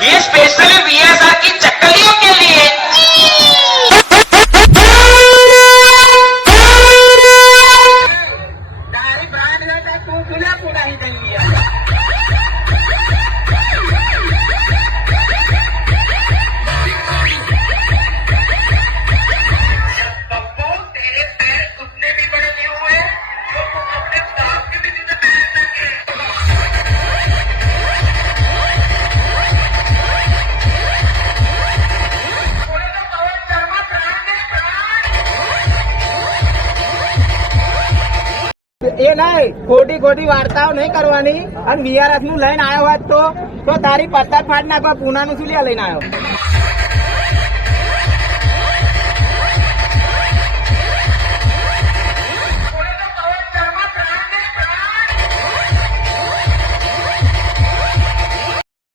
ये specially VSR की चक्कलियों के लिए। तारी ब्रांड है तो तू खुला पूरा ही कर लिया। पप्पू तेरे पैर उतने भी बड़े नहीं हुए जो तू अपने बाप के भी जूते पहन सके। એ નહીં, ખોટી ખોટી વાર્તાઓ નહીં કરવાની. અને વીઆરએફ નું લઈને આવ્યો હોત તો તારી પત્તા ફાડ નાખવા. પૂનાનું શું લ્યા લઈને આવ્યો?